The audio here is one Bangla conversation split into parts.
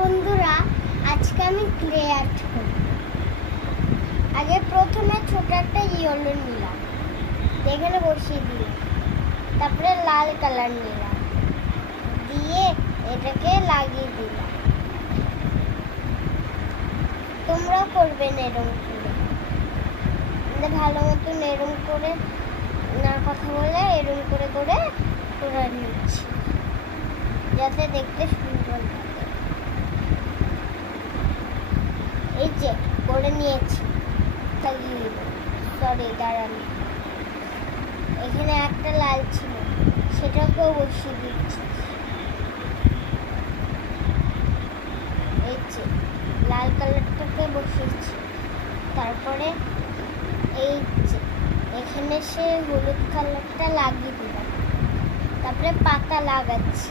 বন্ধুরা, আজকে আমি ক্লে আর্ট করব। আগে প্রথমে ছোট একটা ইয়েলো নিলাম, এখানে বসিয়ে দিলাম। তারপরে লাল কালার নিলাম, দিয়ে এটাকে লাগিয়ে দিলাম। তোমরাও করবেন এরকম করে। ভালো মতন এরকম করে না কথা বলে এরকম করে করে করে নিচ্ছি, যাতে দেখতে সুন্দর লাগে। এই যে করে নিয়েছি, সরি দাঁড়ান, এখানে একটা লাল ছিল, সেটাকেও বসিয়ে দিচ্ছি। এই যে লাল কালারটাকে বসিয়েছি। তারপরে এই যে এখানে সে হলুদ কালারটা লাগিয়ে দিলাম। তারপরে পাতা লাগাচ্ছি।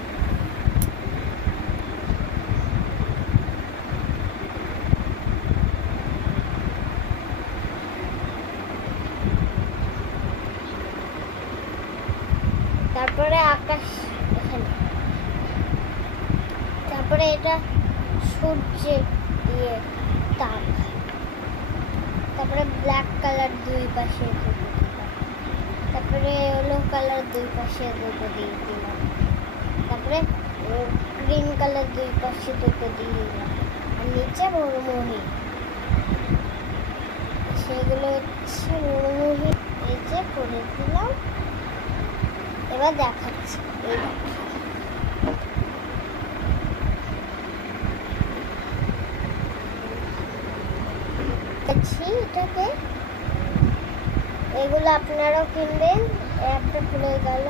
তারপরে আকাশ এখানে, তারপরে এটা সূর্যের তাপ। তারপরে ব্ল্যাক কালার দুই পাশে দুটো দিলাম। তারপরে ইয়েলো কালার দুই পাশে দুটো দিয়ে দিলাম। তারপরে গ্রিন কালার দুই পাশে দুটো দিয়ে দিলাম। আর নিচে মরুমহি, সেগুলো হচ্ছে মরুমহি। এই যে করে দিলাম। এবার দেখাচ্ছি, এই এটাকে, এগুলো আপনারাও কিনবেন। একটা খুলে গেল।